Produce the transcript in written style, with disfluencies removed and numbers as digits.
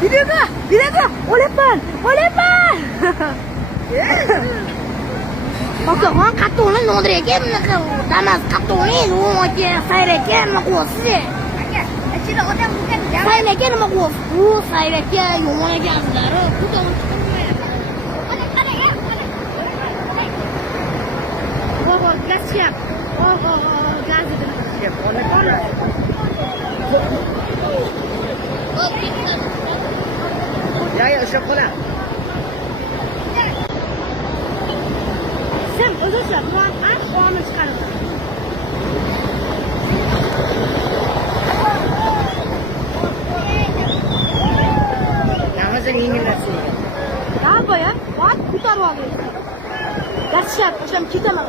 Biledi. Olayapman. Otaxon qattiqni nodirga bunaqa damas qattiqni no'ga sayraka nima qo'ysiz? Aka, ichida odam bo'lgan jam. Sayraka nima qo'ysiz? Bu sayraka yomon ekanlar. Bu tomon Baba, gaz yap. Gaz edin. Ya ushlab qo'la. Sen o'zingcha qon qoni chiqarib. Namazini yengillatsin. Davay, bak ko'tarib oldi. Gaz yap, o'sham ketaman.